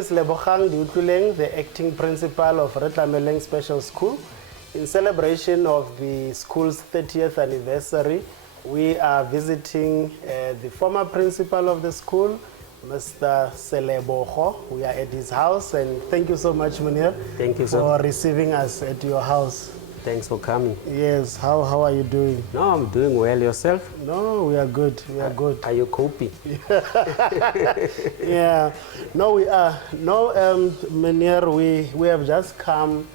is Lebogang Diutluleng, the acting principal of RE Tlameleng Special School. In celebration of the school's 30th anniversary, we are visiting the former principal of the school, Mr. Selebogo. We are at his house, and thank you so much, Munir. Thank you, for receiving us at your house. Thanks for coming. Yes, how are you doing? No, I'm doing well. Yourself? No, we are good. We are good. Are you coping? Yeah. No, we are. No, Munir, we have just come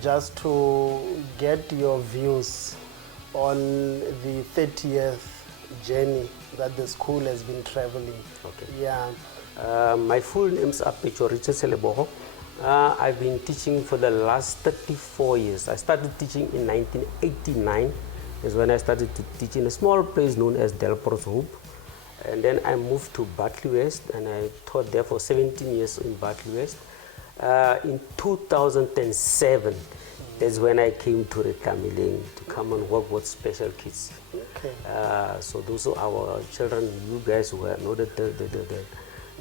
just to get your views on the 30th journey that the school has been traveling. Okay. Yeah. My full name is Richard Selebogo. I've been teaching for the last 34 years. I started teaching in 1989. Is when I started to teach in a small place known as Delpros Hope. And then I moved to Bartley West, and I taught there for 17 years in Bartley West. In 2007, that's when I came to RE Tlameleng to come and work with special kids. Okay. So those are our children. You guys who know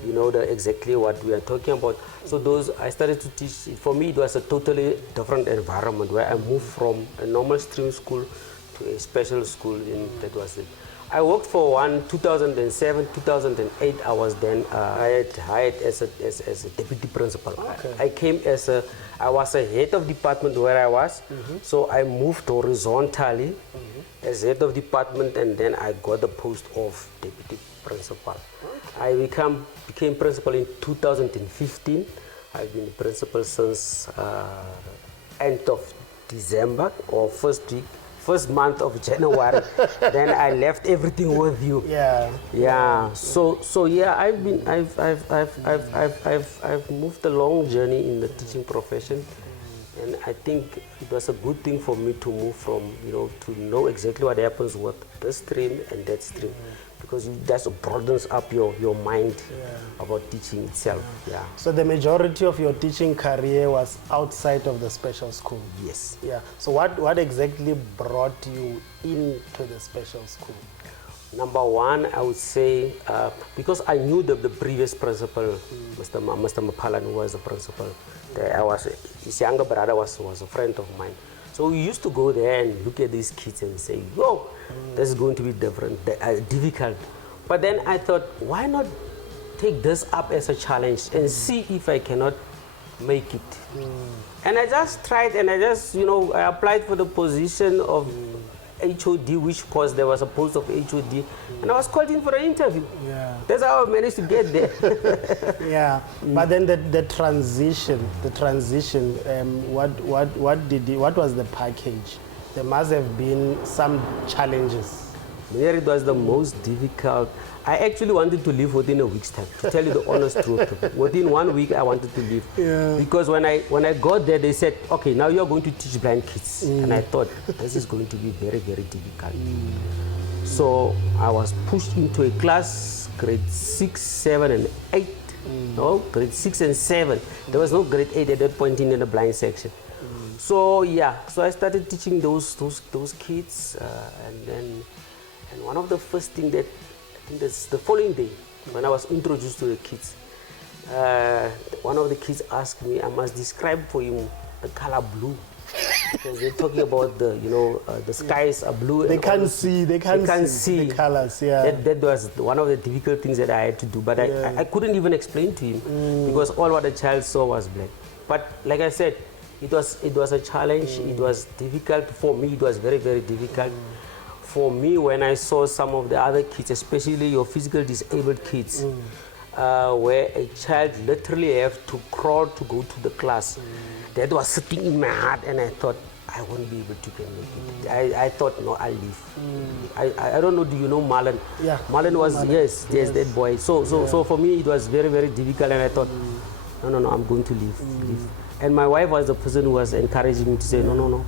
you know exactly what we are talking about. So those, I started to teach. For me, it was a totally different environment where I moved from a normal stream school to a special school. That was it. I worked for 2007, 2008. I was then hired as a deputy principal. Okay. I came I was a head of department where I was. So I moved horizontally as head of department, and then I got the post of deputy principal. Okay. I became principal in 2015. I've been principal since end of December or first month of January. Then I left everything with you. Yeah. Yeah. So yeah, I've moved a long journey in the teaching profession, and I think it was a good thing for me to move from, to know exactly what happens with this stream and that stream, because it just broadens up your mind about teaching itself. Yeah. So the majority of your teaching career was outside of the special school? Yes. Yeah. So what exactly brought you into the special school? Number one, I would say, because I knew the previous principal, Mr. Mapalan, who was the principal. His younger brother was a friend of mine. So we used to go there and look at these kids and say, "Yo, this is going to be difficult." But then I thought, why not take this up as a challenge and see if I cannot make it? And I just tried, and I applied for the position of HOD, which course there was a post of HOD, and I was called in for an interview. Yeah. That's how I managed to get there. Yeah. But then the transition, what was the package? There must have been some challenges. It was the most difficult. I actually wanted to leave within a week's time, to tell you the honest truth. Within 1 week, I wanted to leave. Yeah. Because when I got there, they said, "Okay, now you're going to teach blind kids." And I thought, this is going to be very, very difficult. So I was pushed into a class, grade 6, 7, and 8. No, grade 6 and 7. There was no grade 8 at that point in the blind section. So yeah, so I started teaching those kids, and one of the first things that, I think that's the following day, when I was introduced to the kids, one of the kids asked me, I must describe for him the color blue. Because they're talking about the skies are blue. They can't see the colors. Yeah. That was one of the difficult things that I had to do, but I couldn't even explain to him because all what the child saw was black. But like I said, it was a challenge. It was difficult for me. It was very, very difficult. For me, when I saw some of the other kids, especially your physically disabled kids, where a child literally have to crawl to go to the class, that was sitting in my heart, and I thought, I won't be able to make it. I thought, no, I'll leave. I don't know, do you know Marlon? Yeah. Marlon was, yes, that boy. So for me, it was very, very difficult, and I thought, no, I'm going to leave. And my wife was the person who was encouraging me to say, no.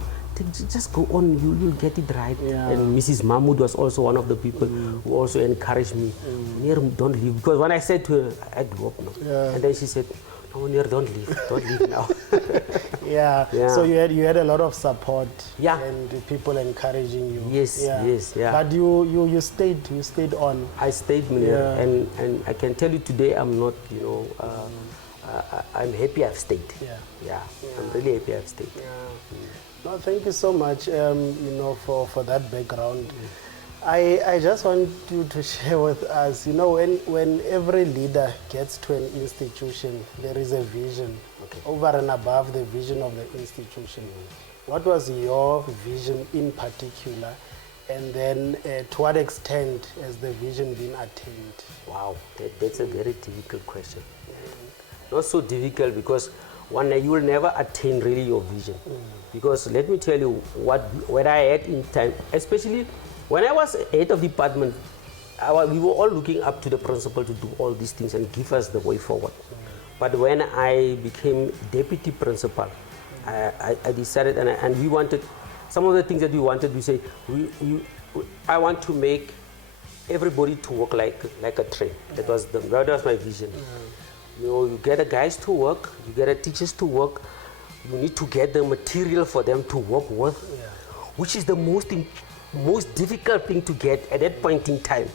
Just go on, you'll get it right. Yeah. And Mrs. Mahmoud was also one of the people who also encouraged me. Near, don't leave. Because when I said to her, I grew up now. Yeah. And then she said, no, Near, don't leave now. Yeah. So you had a lot of support. Yeah. And people encouraging you. Yes, yes. But you stayed on. I stayed, and I can tell you today I'm not, I'm happy I've stayed. Yeah. I'm really happy I've stayed. No, thank you so much, for that background. I just want you to share with us, when every leader gets to an institution, there is a vision over and above the vision of the institution. What was your vision in particular? And then to what extent has the vision been attained? Wow, that's a very difficult question. Not so difficult because you will never attain really your vision. Because let me tell you what I had in time, especially when I was head of department, we were all looking up to the principal to do all these things and give us the way forward. But when I became deputy principal, I decided, and we wanted, some of the things that we wanted, we say, I want to make everybody to work like a train. That was my vision. You get the guys to work, you get the teachers to work, you need to get the material for them to work with, which is the most difficult thing to get at that point in time.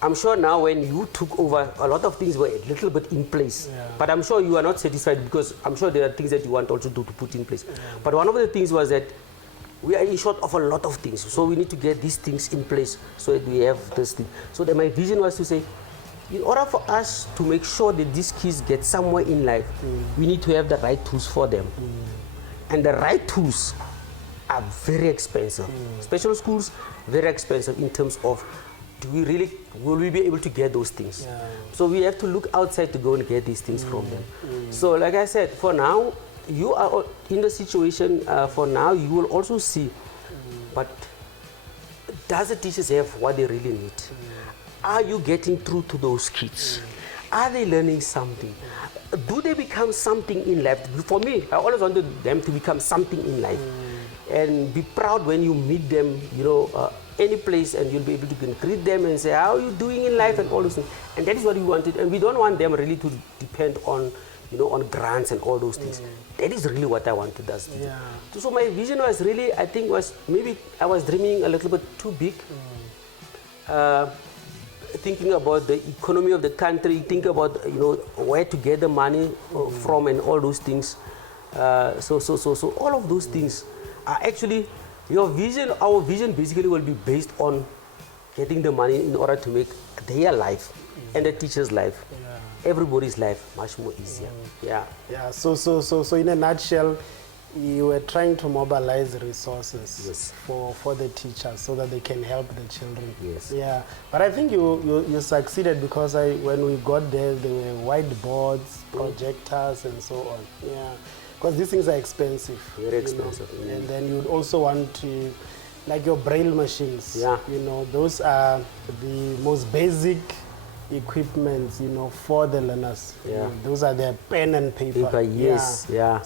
I'm sure now when you took over, a lot of things were a little bit in place. But I'm sure you are not satisfied because I'm sure there are things that you want also to put in place. But one of the things was that we are in short of a lot of things. So we need to get these things in place so that we have this thing. So that my vision was to say, in order for us to make sure that these kids get somewhere in life, we need to have the right tools for them. And the right tools are very expensive. Special schools, very expensive in terms of, will we be able to get those things? So we have to look outside to go and get these things from them. So like I said, for now, you are in the situation, for now, you will also see, but does the teachers have what they really need? Are you getting through to those kids? Are they learning something? Do they become something in life? For me, I always wanted them to become something in life. And be proud when you meet them, any place, and you'll be able to greet them and say, how are you doing in life, and all those things. And that is what we wanted. And we don't want them really to depend on, on grants and all those things. That is really what I wanted us to do. So my vision was really, I think, maybe I was dreaming a little bit too big. Thinking about the economy of the country, think about where to get the money from and all those things. So all of those things are actually your vision. Our vision basically will be based on getting the money in order to make their life and the teacher's life, everybody's life much more easier. So in a nutshell, you were trying to mobilize resources for the teachers so that they can help the children. But I think you succeeded because when we got there were whiteboards, projectors, and so on. Because these things are expensive. Very expensive. And then you'd also want to, like your braille machines. Those are the most basic equipments, for the learners. Those are their pen and paper.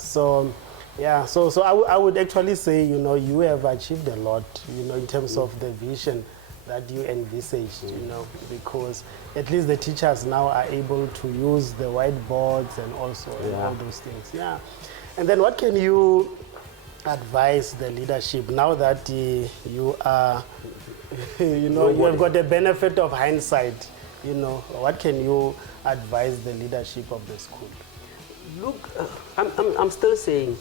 So I would actually say, you have achieved a lot, in terms of the vision that you envisaged, because at least the teachers now are able to use the whiteboards and also all those things. And then what can you advise the leadership now that you are, you have got the benefit of hindsight, what can you advise the leadership of the school? Look, I'm still saying,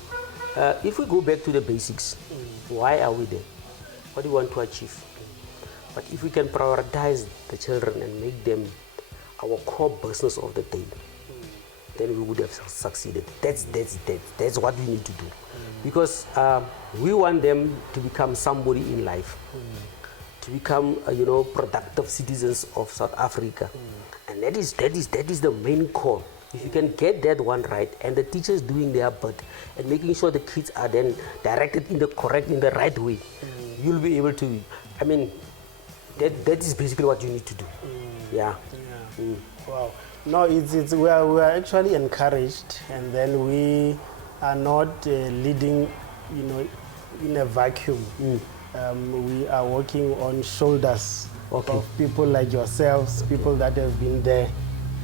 if we go back to the basics, why are we there? What do we want to achieve? But if we can prioritize the children and make them our core business of the day, then we would have succeeded. That's what we need to do. Because we want them to become somebody in life, to become productive citizens of South Africa. And that is the main core. If you can get that one right, and the teachers doing their part and making sure the kids are then directed in the right way, you'll be able to. I mean, that is basically what you need to do. Wow. No, we are actually encouraged, and then we are not leading, in a vacuum. We are working on shoulders of people like yourselves, people that have been there.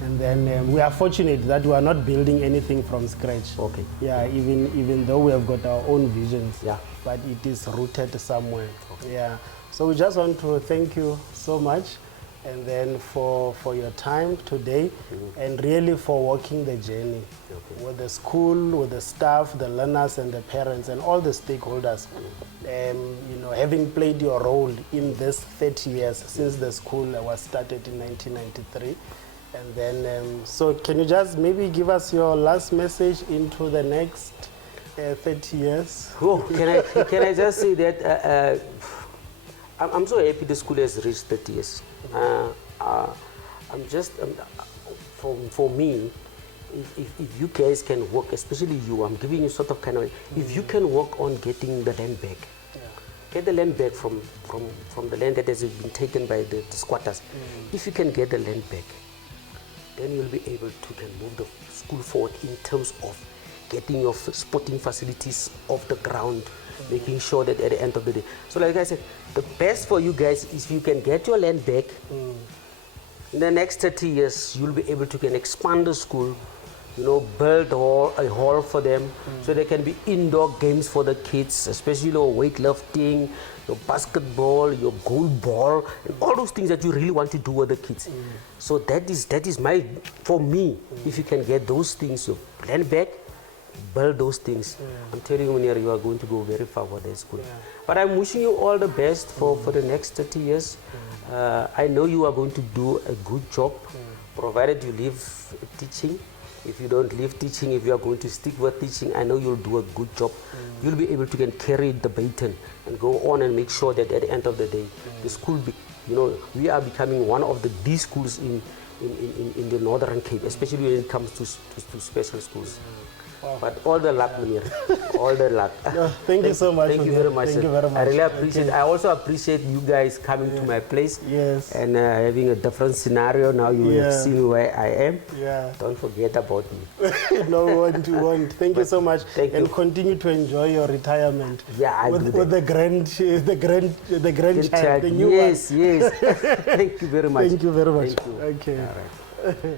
And then we are fortunate that we are not building anything from scratch. Even though we have got our own visions, but it is rooted somewhere. So we just want to thank you so much and then for your time today, and really for walking the journey with the school, with the staff, the learners, and the parents, and all the stakeholders. You know, having played your role in this 30 years since the school was started in 1993. And then, so can you just maybe give us your last message into the next 30 years? Oh, can I just say that I'm so happy the school has reached 30 years. I'm just, for me, if you guys can work, especially you, I'm giving you sort of kind of, if you can work on getting the land back, get the land back from the land that has been taken by the squatters. If you can get the land back, then you'll be able to can move the school forward in terms of getting your sporting facilities off the ground, making sure that at the end of the day. So like I said, the best for you guys is if you can get your land back, in the next 30 years, you'll be able to can expand the school, you know, build a hall for them, so there can be indoor games for the kids, especially your weightlifting, your basketball, your goal ball, and all those things that you really want to do with the kids. So that is my, for me, if you can get those things, your land back, build those things. I'm telling you, you are going to go very far with this school. But I'm wishing you all the best for the next 30 years. I know you are going to do a good job, provided you leave teaching. If you don't leave teaching, if you are going to stick with teaching, I know you'll do a good job. You'll be able to carry the baton and go on and make sure that at the end of the day, the school, you know, we are becoming one of the schools in the Northern Cape, especially when it comes to special schools. Wow. But all the luck, Munir. All the luck. No, thank you so much. Thank you very much. Thank you very much. I really appreciate it. I also appreciate you guys coming to my place. Yes. And having a different scenario. Now you have seen where I am. Yeah. Don't forget about me. No, won't. Thank you so much. Thank you. And continue to enjoy your retirement. Yeah, I with the grandchild, the new one. Yes. Thank you very much. Thank you very much. Thank you. Okay. All right.